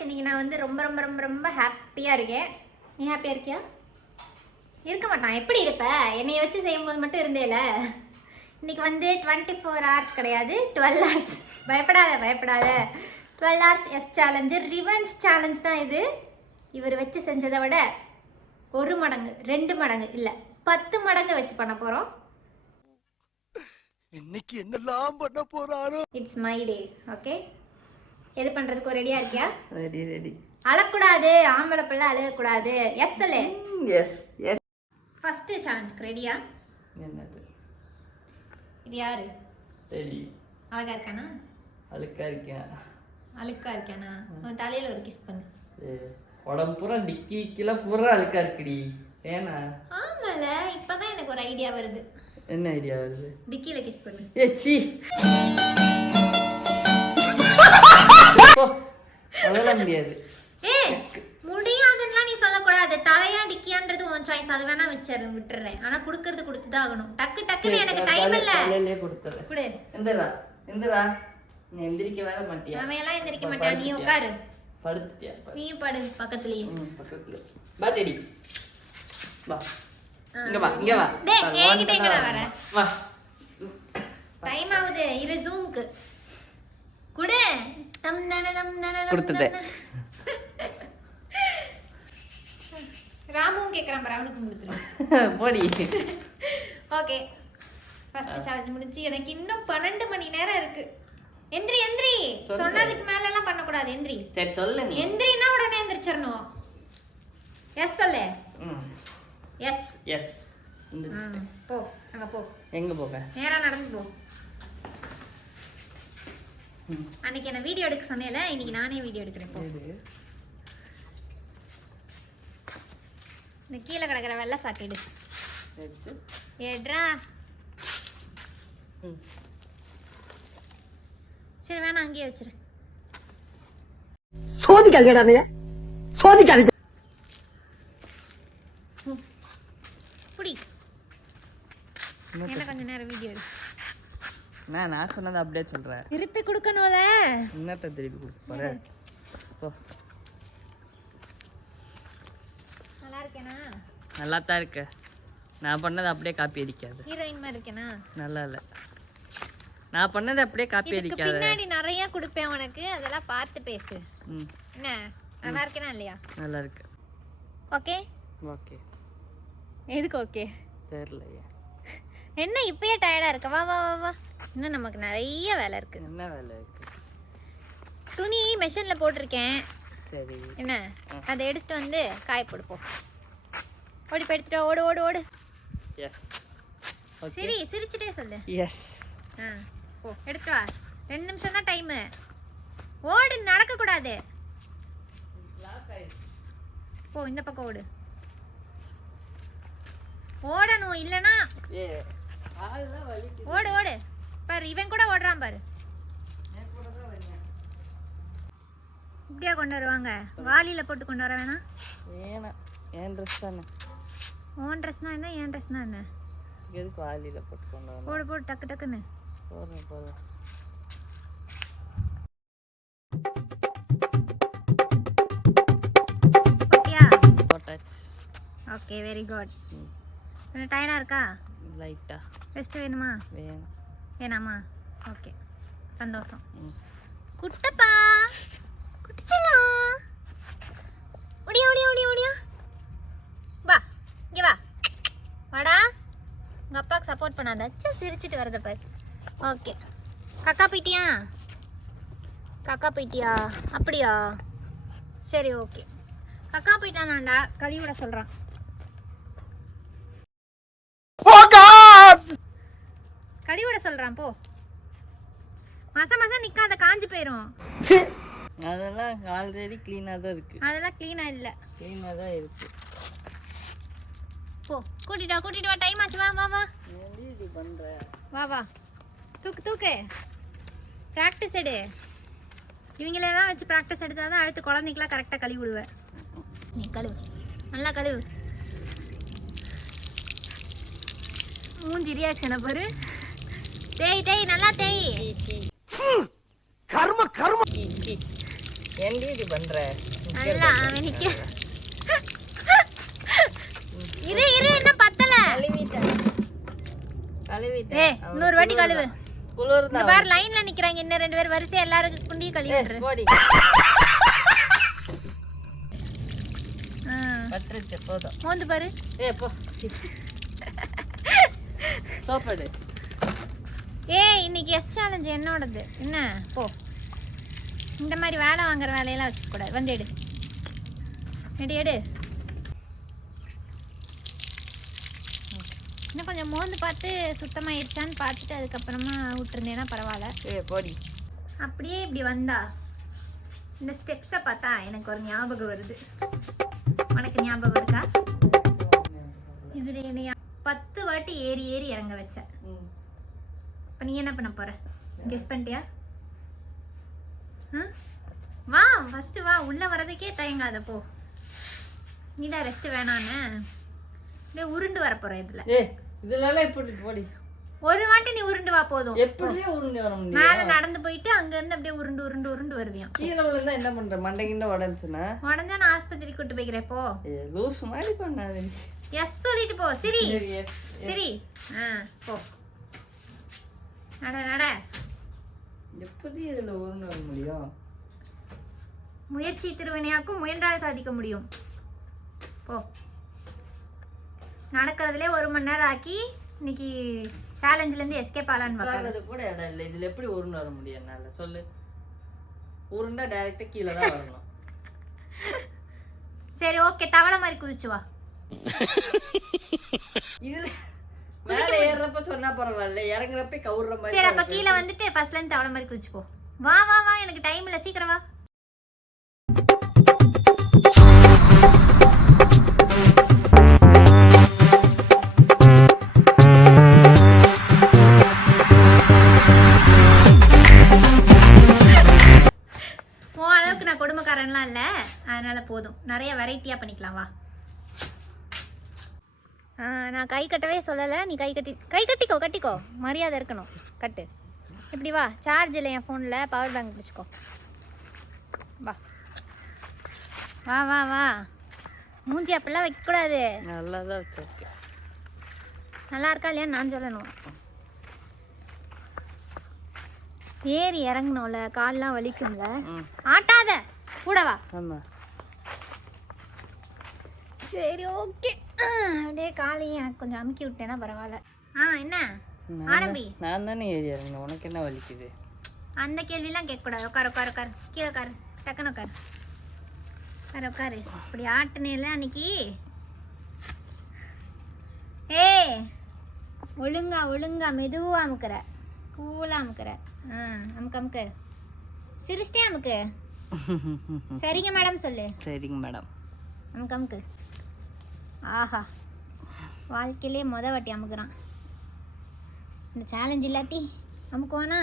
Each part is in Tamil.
கைஸ், இன்னைக்கு நான் வந்து ரொம்ப ரொம்ப ரொம்ப ரொம்ப ஹாப்பியாக இருக்கேன். நீ ஹாப்பியாக இருக்கியா? இருக்க மாட்டான். எப்படி இருப்ப? என்னைய வச்சு செய்யும்போது மட்டும் இருந்தேல. இன்னைக்கு வந்து 24 hours கிடையாது, 12 hours. பயப்படாத பயப்படாத. 12 hours எஸ் சேலஞ்சு, ரிவெஞ்ச் சேலஞ்ச் தான் இது. இவர் வச்சு செஞ்சதை விட 1 மடங்கு 2 மடங்கு இல்லை 10 மடங்கு வச்சு பண்ண போகிறோம். இன்னைக்கு என்னெல்லாம் பண்ண போறாரோ. It's my day. ஓகே, எது பண்றதுக்கு ரெடியா இருக்கியா? Ready ready. அழக்கூடாது, ஆம்பளை பிள்ளை அழுகக்கூடாது. எஸ் சொல்லு. Yes yes. ஃபர்ஸ்ட் சேலஞ்சுக்கு ரெடியா? என்னது இது யாரு? ரெடி. அழகா இருக்கானா? அழுக்கா இருக்கேன். அழுக்கா இருக்கானா? உன் தலையில ஒரு கிஸ் பண்ணு. உடம்பு பூரா டிக்கி கீழே பூரா அழுக்கா இருக்குடி. ஏனா? ஆமால, இப்பதான் எனக்கு ஒரு ஐடியா வருது. என்ன ஐடியா வருது? டிக்கில கிஸ் பண்ணு. சி அதெல்லாம் முடியாது. முடியாதுன்னா நீ சொல்லக்கூடாது. தலையா டிக்கியான்றது உன் சாய்ஸ். அது வேணா விட்டுறேன். ஆனா குடுக்கறது கொடுத்துதான் ஆகணும். டக்கு டக்குன்னு எனக்கு டைம் இல்ல. தலையிலே கொடுத்துறேன். குடு. எந்திரா நீ எந்திரிக்க வேற மாட்டியா? அவன் எல்லாம் எந்திரிக்க மாட்டான். நீ உட்காரு. படுத்துட்டியா? நீ படு பக்கத்துலயே. பக்கத்துல பா. தேடி வா. இங்க வா இங்க வா. டேய் என்கிட்ட எங்கடா வர? வா. டைம் ஆகுது. இரு ஜூம்க்கு. குடு. தம் நன கொடுத்துட்டேன். ராமுவும் கேக்குறான் பாரு, அவனுக்கு கொடுத்துரு. போடி. ஓகே, ஃபர்ஸ்ட் சேலஞ்ச் முடிஞ்சு. எனக்கு இன்னும் 12 மணி நேரம் இருக்கு. எந்திரி எந்திரி. சொன்னதுக்கு மேல எல்லாம் பண்ண கூடாது. எந்திரி. சரி சொல்லு. நீ எந்திரினா உடனே எந்திரிச்சிரணும். எஸ் சொல்லு. Yes yes. போ. அங்க போ. எங்க போக? நேரா நடந்து போ. அன்னைக்கு என்ன வீடியோ எடுக்க சொன்னேல, இன்னைக்கு நானே வீடியோ எடுக்கிறேன். போ. இந்த கீழே கிடக்குற வெள்ளை சாக்கு எடு. ஏட்ரா. சரி வேணா அங்கேயே வச்சிரு. சோதிக்காதீங்க, சோதிக்காதீங்க. புடி. என்ன கொஞ்ச நேரம் வீடியோ எடு. நான் சொன்னதை அப்படியே சொல்றேன். திருப்பி கொடுக்கணும்ல. என்னத்த திருப்பி கொடுக்க போறேன்? நல்லா இருக்கேனா? நல்லா தான் இருக்கு. நான் பண்ணதை அப்படியே காப்பி அடிக்காது. ஹீரோயின் மாதிரி இருக்கேனா? நல்லா இல்ல. நான் பண்ணதை அப்படியே காப்பி அடிக்காது. பின்னாடி நிறைய கொடுப்பேன் உனக்கு, அதெல்லாம் பார்த்து பேசு. என்ன நல்லா இருக்கேனா இல்லையா? நல்லா இருக்கு. Okay okay. எதுக்கு ஓகே தெரியலையே. என்ன இப்பயே டயர்டா இருக்க? வா வா வா வா. இன்னும் நமக்கு நிறைய வேலை இருக்கு. என்ன வேலை இருக்கு? துணி மெஷின்ல போட்டிருக்கேன். சரி. என்ன அதை எடுத்துட்டு வந்து காய போடுப்போம். ஓடி போய் எடுத்துட்டு ஓடு ஓடு ஓடு. எஸ். சரி சிரிச்சிட்டே சொல்லு. எஸ். போ எடுத்துட்டு வா. 2 நிமிஷம் தான் டைம். ஓடு, நடக்க கூடாது. போ இந்த பக்கம் ஓடு. ஓடணும் இல்லனா ஓடு ஓடு. பாரு இவன் கூட ஓடுறான் பாரு. இப்படியா கொண்டு வருவாங்க? வாளியில போட்டு கொண்டு வர வேணாம். ஏனா என் ட்ரெஸ் தானே. ஓன் ட்ரெஸ்னா என்ன, என் ட்ரெஸ்னா என்ன? எதுக்கு வாளியில போட்டு கொண்டு வரணும்? போடு போடு டக்கு டக்குன்னு. போறேன். போட்டியா? போட்டாச்சு. Okay very good. டயர்டா இருக்கா? லைட்டா. ரெஸ்ட் வேணுமா? வேணாமா? ஓகே சந்தோஷம். குட்டப்பா குட்டிச்சலாம். ஓடியா ஓடியா ஓடியா ஓடியா. வா இங்கே வா. வாடா. உங்கள் அப்பாவுக்கு சப்போர்ட் பண்ணாத. அச்சா சிரிச்சிட்டு வரத பாரு. ஓகே. கக்கா போயிட்டியா? கக்கா போயிட்டியா? அப்படியா? சரி ஓகே. கக்கா போயிட்டானாண்டா, கழுவிட சொல்கிறான். கழுவிட சொல்கிறான் போ. மசம் நிற்காத, காஞ்சி போயிடும். அதெல்லாம் ஆல்ரெடி க்ளீனாக தான் இருக்கு. அதெல்லாம் க்ளீனாக இல்லை, க்ளீனாக தான் இருக்கு. போ கூட்டிட்டு வா. டைம் ஆச்சு. வா வா வா. இது பண்ற. வா தூக்கு. ப்ராக்டிஸ் எடு. இவங்களெல்லாம் வச்சு ப்ராக்டிஸ் எடுத்தால் தான் அடுத்து குழந்தைக்கெலாம் கரெக்டாக கழுவி விடுவேன். நீ கழுவு, நல்லா கழுவு. மூஞ்சி ரியாக்ஷனை பாரு. தேய் நல்லா தேய். கர்ம ஏன்டி இது பண்ற நல்லா அவன் நிக்க இரு என்ன பத்தல கழுவிட்டேன் ஏய் இன்னொரு வாட்டி கழுவு குளிர் இந்த பாரு லைன்ல நிக்கறாங்க இன்னும் ரெண்டு பேர் வரிசையா எல்லாரும் குண்டி கழுவி விட்டுரு போடி ஆ பட்றச்சு போதும் மோந்து பாரு போ சோப்படு ஏய் இன்னைக்கு எஸ் சேலஞ்ச் என்னோடது என்ன போ இந்த மாதிரி வேலை வாங்குற வேலையெல்லாம் வச்சுக்க கூடாது வந்து எடு எடு இன்னும் கொஞ்சம் மோந்து பார்த்து சுத்தமாயிருச்சான்னு பார்த்துட்டு அதுக்கப்புறமா விட்டுருந்தேன்னா பரவாயில்ல போடி அப்படியே இப்படி வந்தா இந்த ஸ்டெப்ஸை பார்த்தா எனக்கு ஒரு ஞாபகம் வருது உனக்கு ஞாபகம் இருக்கா இதில் என்னைய 10 வாட்டி ஏறி இறங்க வச்சேன் இப்போ நீ என்ன பண்ண போற கெஸ் பண்ணிட்டியா வா ஃபஸ்ட்டு வா உள்ளே வரதுக்கே தயங்காத போ நீ தான் ரெஸ்ட் வேணான்னு இதே உருண்டு வர போற இதில் இதெல்லாம் எப்படி போடி ஒரு வாட்டி நீ உருண்டு வா போதும் எப்படியே உருண்டு வர முடியும் மேலே நடந்து போயிட்டு அங்கேருந்து அப்படியே உருண்டு வருவியாம் கீழே விழுந்தா என்ன பண்ற மண்டைக்கிண்ட உடஞ்சுன்னா உடஞ்சா நான் ஆஸ்பத்திரி கூட்டு போய்க்கிறேன் போ லூஸ் மாதிரி பண்ணாது எஸ் சொல்லிட்டு போ சரி சரி போ நட எப்படி இதுல உருண்டு வர முடியும் முயற்சி திருவினையாக்கும் முயன்றால் சாதிக்க முடியும் போ நடக்கிறதுலே 1 மணி நேரம் ஆக்கி இன்னைக்கு சேலஞ்சிலேருந்து எஸ்கேப் ஆகலான்னு பார்க்கறது கூட இடம் இல்லை இதுல எப்படி உருண்டு வர முடியும் என்னால சொல்லு உருண்டா டைரக்டா கீழே தான் வரணும் சரி ஓகே தவளை மாதிரி குதிச்சு வா இதுல மேல ஏறப்ப சொன்னா பரவாயில்ல இறங்குறப்ப கவுற மாதிரி சரி அப்ப கீழே வந்துட்டு ஃபர்ஸ்ட்ல இருந்து தவளை மாதிரி குதிச்சு போ வா எனக்கு டைம் இல்ல சீக்கிரம் வா அளவுக்கு நான் கொடுமைக்காரன்லாம் இல்லை அதனால போதும் நிறைய வெரைட்டியாக பண்ணிக்கலாம் வா நான் கை கட்டவே சொல்லலை நீ கட்டிக்கோ மரியாதை இருக்கணும் கட்டு இப்படி வா சார்ஜ் இல்லை என் ஃபோனில் பவர் பேங்க் பிடிச்சிக்கோ வா மூஞ்சி அப்படிலாம் வைக்கக்கூடாது நல்லா தான் வச்சிருக்கேன் நல்லா இருக்கா இல்லையான்னு நான் சொல்லணும் ஏறி இறங்கணும்ல கால்லாம் வலிக்கும்ல ஆட்டாத கூட வா சரி ஓகே அப்படியே காலையும் எனக்கு கொஞ்சம் அமுக்கி விட்டேன்னா பரவாயில்ல என்ன ஆரம்பி நான் தானே ஏறி இறங்கினேன் உனக்கு என்ன வலிக்குது அந்த கேள்விலாம் கேட்கக்கூடாது உட்காரு கீழே உட்காரு டக்குன்னு உட்காரு இப்படி ஆட்டுனேல அன்னைக்கு ஒழுங்கா மெதுவாக அமுக்குற கூலாக அமுக்குற அமுக்கு சிரிச்சிட்டே அமுக்கு சரிங்க மேடம் சொல்லு சரிங்க மேடம் அமுக்கு ஆஹா வாழ்க்கையிலே வாட்டி அமுக்குறான் இந்த சேலஞ்ச் இல்லாட்டி அமுக்குவானா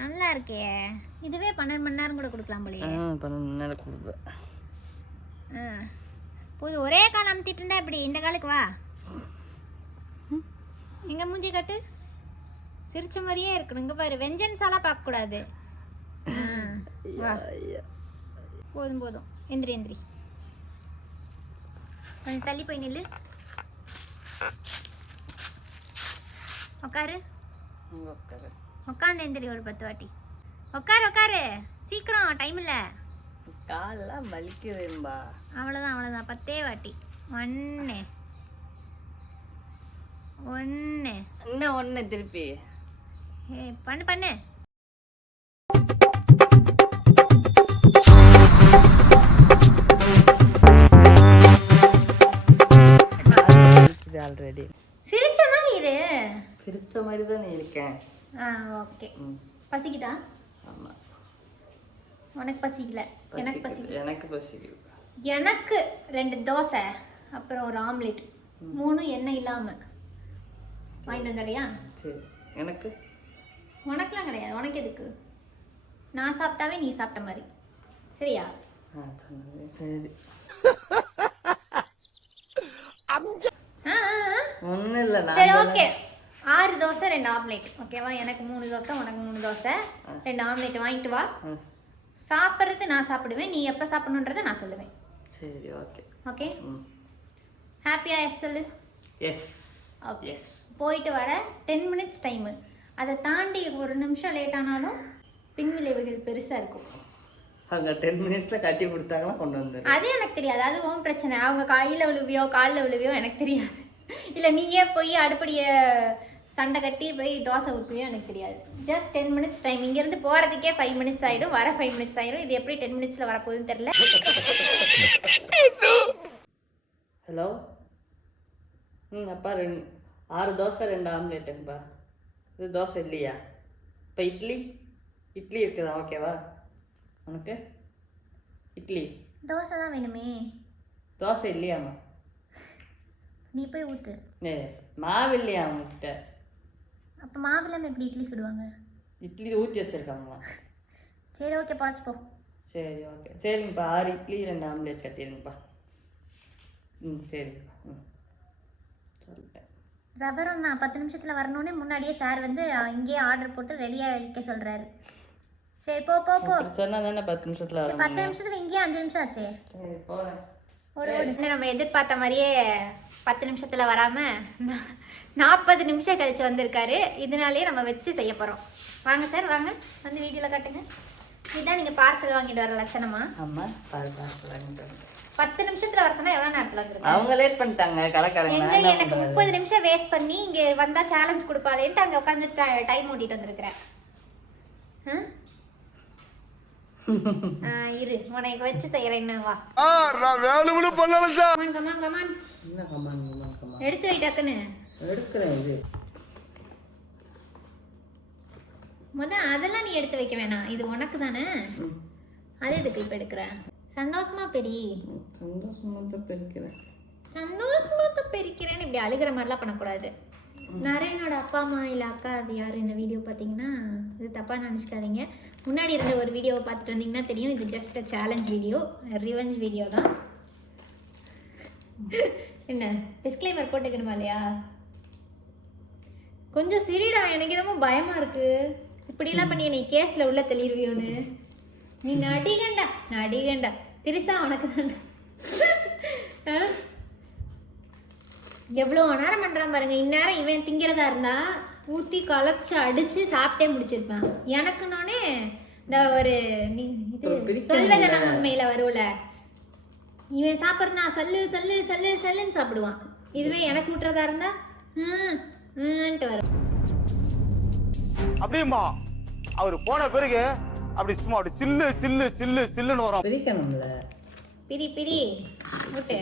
நல்லா இருக்கே இதுவே 12 மணி நேரம் கூட கொடுக்கலாம் போலயே 12 மணி நேரம் கொடுப்பேன் போது ஒரே கால் அமுத்திட்டு இருந்தா இப்படி இந்த காலுக்கு வா எங்க மூஞ்சி கட்டு சிரிச்ச மாதிரியே இருக்கணும் இங்க பாரு வெஞ்சன்ஸாலாம் பார்க்க கூடாது போதும் எந்திரி கொஞ்சம் தள்ளி போய் நில்லு உட்காரு உட்காந்து எந்திரி ஒரு 10 வாட்டி உட்காரு சீக்கிரம் டைம் இல்ல கால்லாம் வலிக்குதும்பா அவ்வளவுதான் 10 வாட்டி 1 இன்னும் 1 திருப்பி பண்ணு ஆல்ரெடி சிரிச்ச மாதிரி இரு சிரிச்ச மாதிரி தான் இருக்கேன் ஓகே பசிக்குதா ஆமா உனக்கு பசிக்கல எனக்கு பசிக்கல எனக்கு 2 தோசை அப்புறம் ஒரு ஆம்லெட் 3 எண்ணெய் இல்லாம வாங்கிட்டு வந்துடுறியா சரி எனக்கு உனக்குலாம் கிடையாது உனக்கு எதுக்கு நான் சாப்பிட்டாவே நீ சாப்பிட்ட மாதிரி சரியா சரி ஒன்றும் இல்லை சரி ஓகே 6 தோசை 2 ஆம்லேட் ஓகேவா எனக்கு 3 தோசை உனக்கு 3 தோசை 2 ஆம்லேட் வாங்கிட்டு வா சாப்பிட்றது நான் சாப்பிடுவேன், நீ எப்போ சாப்பிடணுன்றதை நான் சொல்லுவேன். சரி ஓகே. ஓகே, ம் ஹாப்பியாக எஸ் சொல்லு. எஸ். ஓகே, போயிட்டு வர 10 மினிட்ஸ் டைமு. அதை தாண்டி ஒரு நிமிஷம் லேட் ஆனாலும் பின்விளைவுகள் பெருசாக இருக்கும். அங்கே 10 மினிட்ஸில் கட்டி கொடுத்தாங்கன்னா கொண்டு வந்துடு. அது எனக்கு தெரியாது, அது உன் பிரச்சனை. அவங்க கையில் விழுவியோ காலில் விழுவியோ எனக்கு தெரியாது. இல்லை நீயே போய் அடுப்படியை சண்டை கட்டி போய் தோசை ஊற்றுவியோ எனக்கு தெரியாது. Just 10 minutes time. இங்கேருந்து போகிறதுக்கே 5 மினிட்ஸ் ஆகிடும், வர 5 மினிட்ஸ் ஆகிடும். இது எப்படி 10 மினிட்ஸில் வரப்போகுதுன்னு தெரில. ஹலோ. அப்பா 6 தோசை 2 ஆம்லேட்டுங்கப்பா. இது தோசை இல்லையா? இப்போ இட்லி இருக்குதா? ஓகேவா உனக்கு? இட்லி தோசை தான் வேணுமே. தோசை இல்லையாம்மா? நீ போய் ஊற்று. மாவு இல்லையா அவங்கக்கிட்ட? அப்போ மாவு இல்லாமல் எப்படி இட்லி சுடுவாங்க? இட்லி ஊற்றி வச்சுருக்காங்களா? சரி ஓகே, பழச்சிப்போ. சரி ஓகே. சரிங்கப்பா, 6 இட்லி 2 ஆம்லேட் கட்டிடுங்கப்பா. சரிப்பா. சொல்லிட்டேன். ரவரும் தான் 10 நிமிஷத்தில் வரணுன்னே முன்னாடியே சார் வந்து இங்கேயே ஆர்டர் போட்டு ரெடியாக வைக்க சொல்கிறாரு. சரி போ போ போ. சொன்னால் தானே 10 நிமிஷத்தில் வர 10 நிமிஷத்தில் இங்கேயே 5 நிமிஷம் ஆச்சு. சரி போகிறேன். நம்ம எதிர்பார்த்த மாதிரியே 10 நிமிஷத்தில் வராமல் 40 நிமிஷம் கழிச்சு வந்திருக்காரு. இதனாலேயே நம்ம வச்சு செய்ய போகிறோம். வாங்க சார், வாங்க வந்து வீடியோவில் காட்டுங்க. இதுதான் நீங்கள் பார்சல் வாங்கிட்டு வர லட்சணமா? ஆமாம், பார்சல் வாங்கிட்டு வரேன். 10 நிமிஷத்தில் வர சொன்னால் எவ்வளோ நேரத்தில் வந்துருக்கு? அவங்க லேட் பண்ணிட்டாங்க கடைக்காரங்க. எனக்கு 30 நிமிஷம் வேஸ்ட் பண்ணி இங்கே வந்தால் சேலஞ்ச் கொடுப்பாளேன்ட்டு அங்கே உட்காந்து டைம் ஓட்டிட்டு வந்திருக்கிறேன். இரு, உனக்கு வச்சு செய்யறேன். வா, வேலுமணி பண்ணலாம் சார். Come on come on come on. என்ன கமான்? எடுத்து வை டக்குன்னு. எடுக்கிறேன். இது அதெல்லாம் நீ எடுத்து வைக்க வேணாம், இது உனக்கு தானே. அது எதுக்கு இப்போ எடுக்கிறேன்? சந்தோஷமா பெரிக்கிறேன்னு இப்படி அழுகிற மாதிரிலாம் பண்ணக்கூடாது. நரேனோட அப்பா அம்மா இல்லை அக்கா அது யார் இந்த வீடியோ பார்த்தீங்கன்னா இது தப்பாக நினச்சிக்காதீங்க. முன்னாடி இருந்த ஒரு வீடியோவை பார்த்துட்டு வந்தீங்கன்னா தெரியும், இது just a challenge video, revenge video தான். என்ன டிஸ்க்ளைமர் போட்டுக்கணுமா இல்லையா? கொஞ்சம் சிரிடா, எனக்கு என்னமோ பயமாக இருக்குது. இப்படிலாம் பண்ணி என்னை கேஸில் உள்ள தெளிவியோன்னு. நீ நடிகண்டா திரிசா, உனக்கு தாண்டா. எவ்வளோ நேரம் பண்ணுறான் பாருங்க. இந்நேரம் இவன் திங்கிறதா இருந்தா ஊற்றி கலச்சி அடித்து சாப்பிட்டே முடிச்சிருப்பேன். எனக்கு நானே இந்த ஒரு இது சொல்வதெல்லாம் உண்மையில் வரும்ல, இவன் சாப்பிட்றனா சல்லுன்னு சாப்பிடுவான். இதுவே எனக்கு விட்டுறதா இருந்தா வரும். அப்படியுமா அவர் போன பிறகு அப்படி சும்மா அப்படி சில்லுன்னு வரும். பிரிக்கணும்ல. பிரி ஓகே.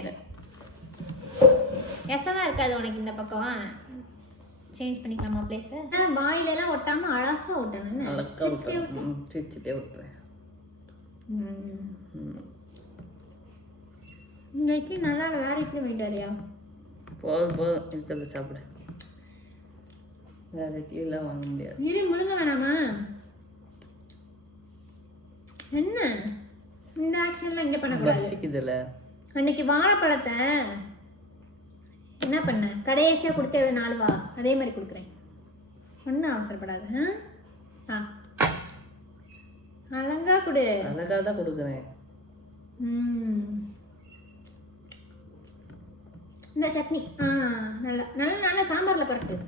எசமா இருக்காது உனக்கு இந்த பக்கம். சேஞ்ச் பண்ணிக்கலாமா பிளேஸை? வாயிலெல்லாம் ஒட்டாமல் அழகாக ஒட்டணும். சிரிச்சிட்டே விட்டுறேன். இந்த இட்லி நல்லா வேற இட்லி வாங்கிட்டு வரியா? போதும் இருக்கிறத சாப்பிடு. வேற இட்லிலாம் வாங்க முடியாது. இரு, முழுங்க வேணாமா? என்ன இந்த ஆக்ஷன்லாம் இங்கே பண்ணக்கூடாது. அன்னைக்கு வாழைப்பழத்தை என்ன பண்ண கடைசியாக கொடுத்த 4 வா, அதே மாதிரி கொடுக்குறேன். ஒன்றும் அவசரப்படாது. அழகா கொடு. அழகாக தான் கொடுக்குறேன். இந்த சட்னி நல்லா நல்லா நல்லா சாம்பாரில் பரட்டு.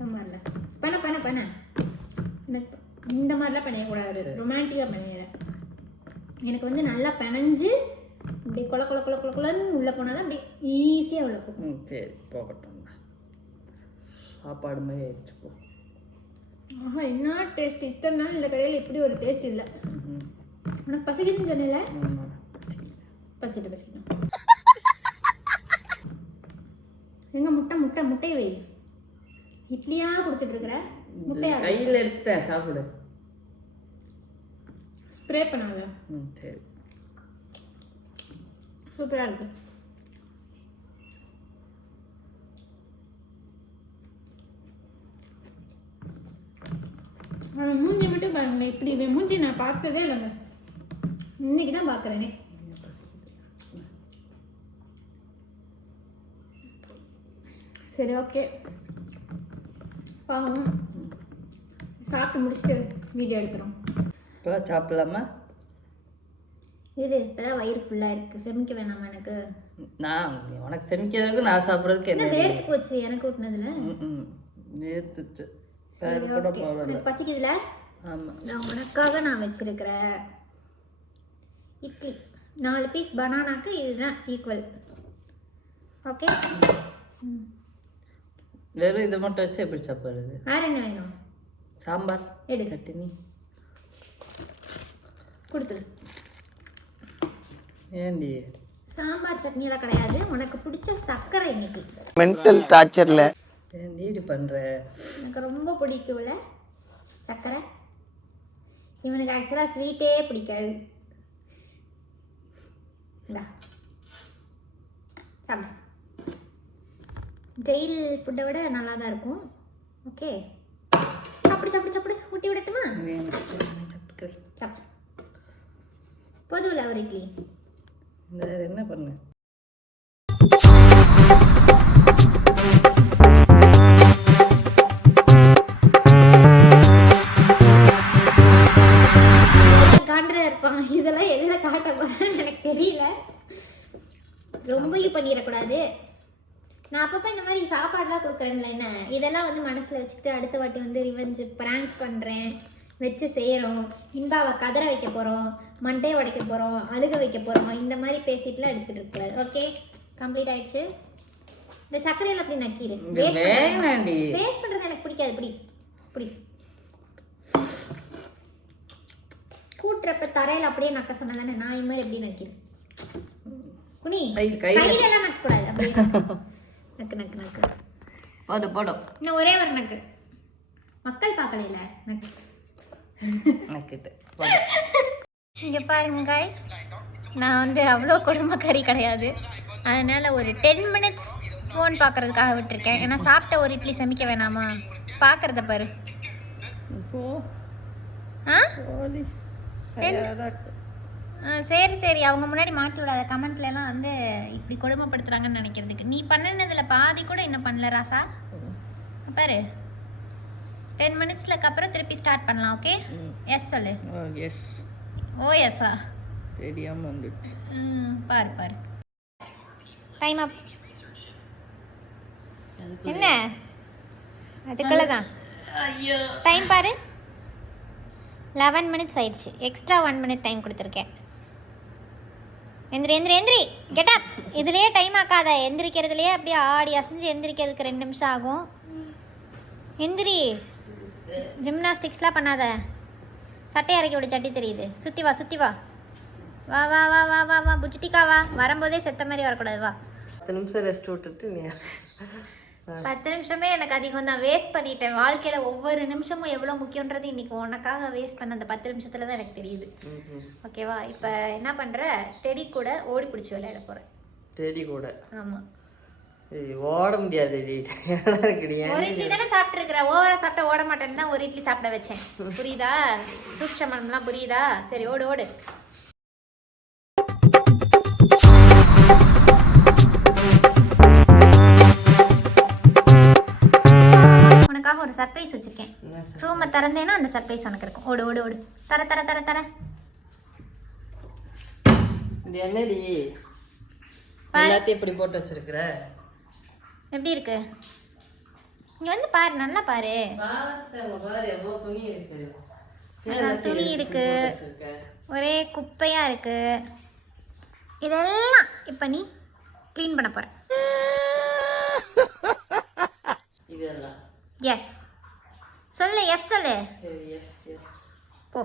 சாம்பாரில் பண்ண இந்த மாதிரிலாம் பண்ணக்கூடாது, ரொமான்டிக்காக பண்ணிடுற. எனக்கு வந்து நல்லா பிணைஞ்சு இப்படி கொலன்னு உள்ளே போனால் தான் அப்படி ஈஸியாக உள்ளே போகும். சரி போகட்டும். சாப்பாடு மாதிரி ஆயிடுச்சு போ. ஆஹா, என்ன டேஸ்ட்! இத்தனை நாள் இந்த கடையில் இப்படி ஒரு டேஸ்ட் இல்லை. உனக்கு பசிக்குதுன்னு சொன்னல? பசிட்டு எங்க முட்டையை வை. இட்லியா கொடுத்துட்டு இருக்கிற முட்டையா? கையில் எடுத்த சாப்பிடு. ஸ்ப்ரே பண்ணாத. சரி, சூப்பராக இருக்கு. மூஞ்சி மட்டும் பாருங்களேன், இப்படி இவன் மூஞ்சி நான் பார்த்ததே இல்லைங்க, இன்னைக்கு தான் பார்க்குறேனே. சரி ஓகே, பாவம் சாப்பிட்டு முடிச்சுட்டு வீடியோ எடுக்கிறோம். இப்போ சாப்பிடலாமா? இது இப்போதான் வயிறு ஃபுல்லாக இருக்குது, செமிக்க வேணாமா எனக்கு? நான் உனக்கு செமிக்கிறதுக்கு நான் சாப்பிட்றதுக்கு என்ன என்ன வேர்த்து போச்சு எனக்கு ஊட்டினதுல? நேர்த்துச்சு சரி, கூட okay. போகல. எனக்கு பசிக்குதுல? ஆமாம், நான் உனக்காக நான் வச்சிருக்கிற இட்லி 4 பீஸ் பனானாக்கு இதுதான் ஈக்குவல். ஓகே, வெறும் இதை மட்டும் வச்சு எப்படி சாப்பிடுறது? வேறு என்ன வேணும்? சாம்பார், எடு, சட்னி கொடுத்துரு. ஏண்டி சாம்பார் சட்னியெல்லாம் கிடையாது, உனக்கு பிடிச்ச சர்க்கரை இன்னைக்கு. மென்டல் டார்ச்சர்ல ஏண்டி இப்படி பண்ணுற? எனக்கு ரொம்ப பிடிக்கும்ல சர்க்கரை. இவனுக்கு ஆக்சுவலாக ஸ்வீட்டே பிடிக்காது. இந்தா சாப்பிடு. ஜெயில் ஃபுட்டை விட நல்லா தான் இருக்கும். ஓகே, சாப்பிடு சாப்பிடு சாப்பிடு. ஊட்டி விடட்டுமா? சாப்பிடு. போதும்ல ஒரு இட்லி? வேற என்ன பண்ணு? காட்டுறதா இருப்பான். இதெல்லாம் எதில் காட்ட போறேன்னு எனக்கு தெரியல. ரொம்ப பண்ணிடக்கூடாது. நான் அப்பப்போ இந்த மாதிரி சாப்பாடுலாம் கொடுக்குறேன்ல, என்ன இதெல்லாம் வந்து மனசில் வச்சுக்கிட்டு அடுத்த வாட்டி வந்து ரிவெஞ்சு ப்ராங்க் பண்ணுறேன், வச்சு செய்கிறோம், இன்பாவை கதற வைக்க போகிறோம், மண்டையை உடைக்க போகிறோம், அழுக வைக்க போகிறோம், இந்த மாதிரி பேசிட்டுலாம் எடுத்துகிட்டு இருக்கக்கூடாது. ஓகே, கம்ப்ளீட் ஆயிடுச்சு. இந்த சர்க்கரையில் அப்படி நக்கிடு. வேஸ்ட் பண்ணுறது எனக்கு பிடிக்காது. பிடி கூட்டுறப்ப தரையில் அப்படியே நக்க சொன்னா தானே, நான் இது மாதிரி எப்படி நக்கிறேன்? குனி கையிலெல்லாம் நக்கக்கூடாது. அப்படியே நக்கு நக்கு நக்கு. போடும் இன்னும் ஒரே ஒரு நக்கு. மக்கள் பார்க்கல நக்கு நக்கிட்டு. இங்கே பாருங்க காய்ஸ், நான் வந்து அவ்வளோ கொடுமைக்காரி கிடையாது. அதனால் ஒரு 10 மினிட்ஸ் ஃபோன் பார்க்குறதுக்காக விட்டுருக்கேன். ஏன்னா சாப்பிட்ட ஒரு இட்லி சமைக்க வேணாமா? பார்க்குறத பாரு. சரி சரி, அவங்க முன்னாடி மாட்டி விடாத. கமெண்ட்லலாம் வந்து இப்படி கொடுமைப்படுத்துகிறாங்கன்னு நினைக்கிறதுக்கு. நீ பண்ணினதில் பாதி கூட இன்னும் பண்ணல ராசா. பாரு, 10 மினிட்ஸ்லக்கு அப்புறம் திருப்பி ஸ்டார்ட் பண்ணலாம். ஓகே, எஸ் சொல்லு. எஸ். ஓ எஸ்ஸா? தெரியாம வந்துச்சு. பாரு பாரு, டைம் அப். என்ன அதுக்குள்ள தான் டைம் பாரு. 11 மினிட்ஸ் ஆயிடுச்சு. எக்ஸ்ட்ரா 1 மினிட் டைம் கொடுத்துருக்கேன். எந்திரி எந்திரி எந்திரி, கெட் அப். இதுலேயே டைம் ஆக்காத. எந்திரிக்கிறதுலையே அப்படியே ஆடி அசைஞ்சு எந்திரிக்கிறதுக்கு 2 நிமிஷம் ஆகும். எந்திரி, ஜிம்னாஸ்டிக்ஸ்லாம் பண்ணாத. சட்டை இறக்கி விட, சட்டி தெரியுது. சுற்றி வா சுற்றி வா. வா வா வா வா வா வா புஜ்டிக்கா வா. வரும்போதே செத்த மாதிரி வரக்கூடாது. வா. 10 நிமிஷம் ரெஸ்ட் விட்டுட்டு நீ 10 நிமிஷமே எனக்கு அதிகம் தான். வேஸ்ட் பண்ணிட்டேன். வாழ்க்கையில் ஒவ்வொரு நிமிஷமும் எவ்வளோ முக்கியன்றது இன்னைக்கு உனக்காக வேஸ்ட் பண்ண அந்த 10 நிமிஷத்துல தான் எனக்கு தெரியுது. ஓகேவா? இப்போ என்ன பண்ணுற? டெடி கூட ஓடி பிடிச்சி விளையாட போகிறேன். டெடி கூட? ஆமாம். ஓட முடியாது. ஒரு இட்லி தானே சாப்பிட்டுருக்குற. ஓவரா சாப்பிட்டா ஓட மாட்டேன்னு தான் ஒரு இட்லி சாப்பிட வச்சேன். புரியுதா? சூட்சமம்லாம் புரியுதா? சரி, ஓடு ஓடு. உனக்காக ஒரு சர்ப்ரைஸ் வச்சிருக்கேன். ரூமை திறந்தேன்னா அந்த சர்ப்ரைஸ் உனக்கு இருக்கும். ஓடு ஓடு ஓடு. தர தர தர தர. இது என்னடி எல்லாத்தையும் இப்படி போட்டு வச்சிருக்கிற? எப்படி இருக்கு? இங்க வந்து பாரு, நல்லா பாரு. துணி இருக்கு, ஒரே குப்பையா இருக்கு. இதெல்லாம் இப்ப நீ க்ளீன் பண்ண போற. இதெல்லாம் எஸ் சொல்லு. எஸ் சொல்லு. சரி, எஸ் எஸ். போ.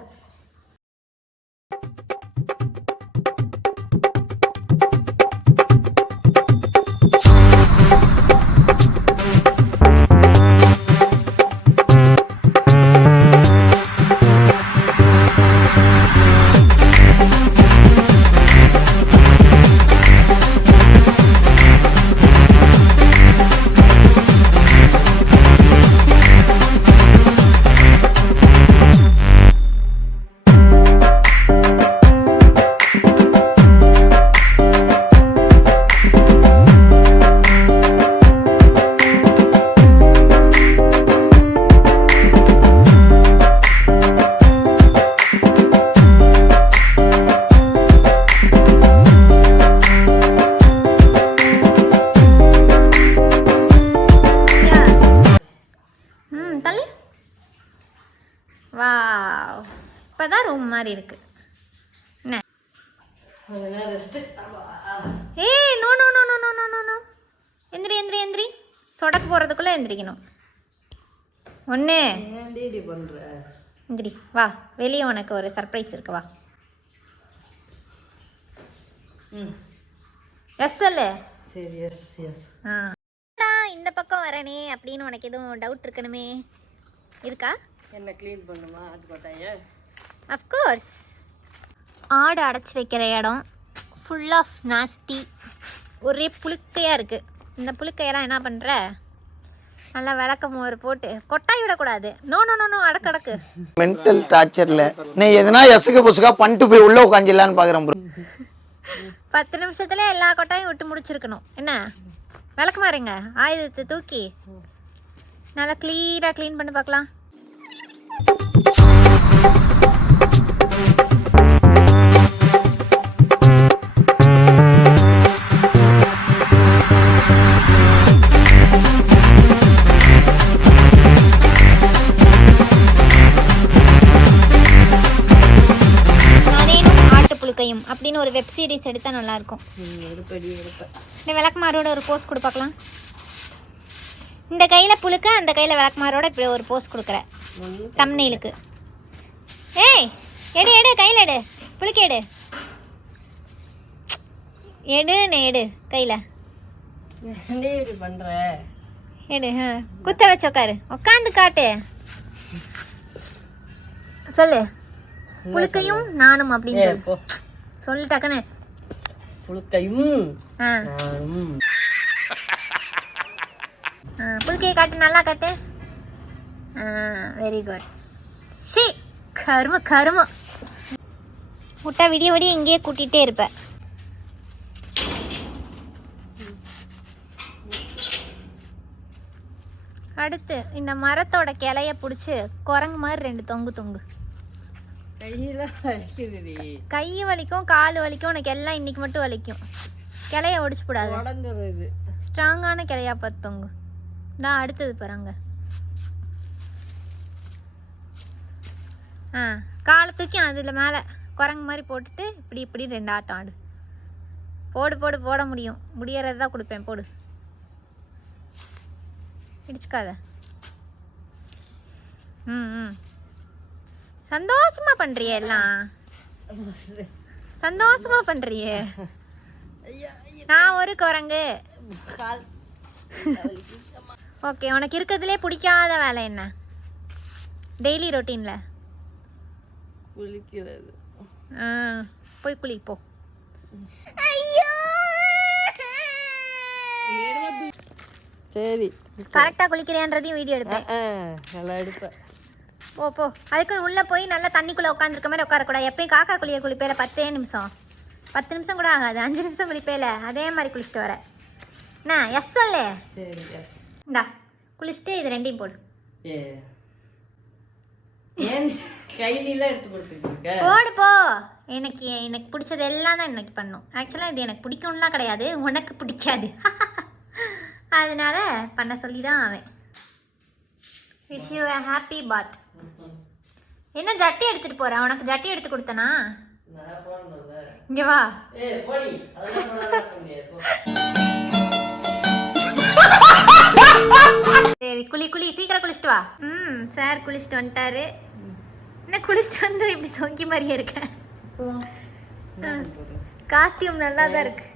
ரெஸ்ட். ஏய் no no no no no no no no எந்திரி எந்திரி எந்திரி. சொடக்கு போகிறதுக்குள்ளே எந்திரிக்கணும். ஒன்று ஏன்டி பண்ற? எந்திரி வா, வெளியே உனக்கு ஒரு சர்ப்ரைஸ் இருக்கு வா. எஸ் சொல்லு. சரி எஸ் எஸ். இந்த பக்கம் வரனே அப்படின்னு உனக்கு எதுவும் டவுட் இருக்கணுமே இருக்கா? என்ன க்ளீன் பண்ணுமா அது பார்த்தாயே? அஃப்கோர்ஸ். ஆடு அடைச்சி வைக்கிற இடம் ஃபுல் ஆஃப் நாஸ்டி, ஒரே புழுக்கையாக இருக்குது. இந்த புழுக்கையெல்லாம் என்ன பண்ணுற, நல்லா விளக்க மோர் போட்டு கொட்டாய் விடக்கூடாது. நோ நோ நோ நோ அடக்கு அடக்கு. மென்டல் டார்ச்சரில் நீ எதுனா எசுக்கு புசுக்கா பண்ணிட்டு போய் உள்ளே உட்காந்துலான்னு பார்க்குறேன் ப்ரோ. 10 நிமிஷத்துல எல்லா கொட்டாயும் விட்டு முடிச்சிருக்கணும். என்ன விளக்கு மாறுங்க, ஆயுதத்தை தூக்கி நல்லா க்ளீனாக க்ளீன் பண்ணி பார்க்கலாம். அப்படின்னு ஒரு வெப் சீரிஸ் எடுத்தால் நல்லாயிருக்கும். இந்த விளக்குமாரோட ஒரு போஸ் கொடு பார்க்கலாம். இந்த கையில் புழுக்க, அந்த கையில் விளக்குமாரோட இப்படி ஒரு போஸ் கொடுக்குற தம்ப்நெயிலுக்கு. ஏய் எடு எடு, கையில் எடு, புழுக்க எடு எடுன்னு எடு, கையில் இப்படி பண்ற எடு. குத்த வச்சு உட்காரு, உட்காந்து காட்டு, சொல்லு புழுக்கையும் நானும் அப்படின்னு சொல்லு டக்குன்னு. புழுக்கையும் புழுக்கையை காட்டு, நல்லா காட்டு. Very good. ஷி கரும கரும முட்டை விடிய விடிய இங்கேயே கூட்டிகிட்டே இருப்பேன். அடுத்து இந்த மரத்தோட கிளைய பிடிச்சி குரங்கு மாதிரி 2 தொங்கு தொங்கு. கை வலிக்கும், கால் வலிக்கும், உனக்கு எல்லாம் இன்னைக்கு மட்டும் வலிக்கும். கிளைய ஒடிச்சு போடாது, ஸ்ட்ராங்கான கிளையா பார்த்து தொங்கு. நான் அடுத்தது பாருங்க. காலை தூக்கி அதில் மேலே குரங்கு மாதிரி போட்டுட்டு இப்படி இப்படி 2 ஆட்டம் ஆடு. போடு போடு, போட முடியும், முடியறது தான் கொடுப்பேன், போடு, இடிச்சுக்காத. சந்தோஷமா பண்றிய, எல்லாம் சந்தோஷமா பண்றிய. நான் ஒரு குரங்கு. ஓகே, உனக்கு இருக்கிறதுலே பிடிக்காத வேலை என்ன டெய்லி ரொட்டீன்ல? குளிக்கிறது. போய் குளி போ. சரி, கரெக்டா குளிக்கிறேன்றதையும் வீடியோ எடுப்பேன். நல்லா எடுப்பேன். போ போ. அதுக்கு உள்ளே போய் நல்லா தண்ணிக்குள்ளே உட்காந்துருக்க மாதிரி உட்காரக்கூடாது. எப்பயும் காக்கா குளிய குளிப்பேல 10 நிமிஷம், 10 நிமிஷம் கூட ஆகாது, 5 நிமிஷம் குளிப்பேல, அதே மாதிரி குளிச்சுட்டு வர. என்ன எஸ் சொல்லு. இந்தா குளிச்சுட்டு இது 2ஐயும் போடு. போடு போ. எனக்கு பிடிச்சது எல்லாம் தான் இன்னைக்கு பண்ணும். ஆக்சுவலாக இது எனக்கு பிடிக்கும்லாம் கிடையாது, உனக்கு பிடிக்காது, அதனால பண்ண சொல்லி தான் அவன். Wish you a happy bath. என்ன ஜட்டி எடுத்துட்டு போற? உனக்கு ஜட்டி எடுத்து கொடுத்தனா? இங்க வா. சரி குளி குளி, சீக்கிரம் குளிச்சுட்டு வா. சார் குளிச்சுட்டு வந்துட்டாரு. என்ன குளிச்சுட்டு வந்து இப்படி சொங்கி மாதிரியே இருக்க? காஸ்டியூம் நல்லா தான் இருக்கு,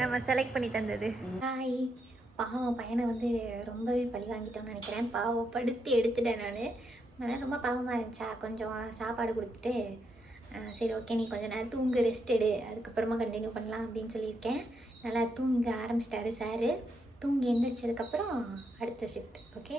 நம்ம செலக்ட் பண்ணி தந்தது. ஹாய். பாவம் பையனை வந்து ரொம்பவே பழி வாங்கிட்டோன்னு நினைக்கிறேன். பாவப்படுத்தி எடுத்துட்டேன் நான். அதனால் ரொம்ப பாவமாக இருந்துச்சா, கொஞ்சம் சாப்பாடு கொடுத்துட்டு சரி ஓகே நீ கொஞ்சம் நேரம் தூங்கு, ரெஸ்ட் எடு, அதுக்கப்புறமா கண்டினியூ பண்ணலாம் அப்படின்னு சொல்லியிருக்கேன். நல்லா தூங்க ஆரம்பிச்சிட்டாரு சார். தூங்கி எழுந்திரிச்சதுக்கப்புறம் அடுத்த ஷிஃப்ட். ஓகே.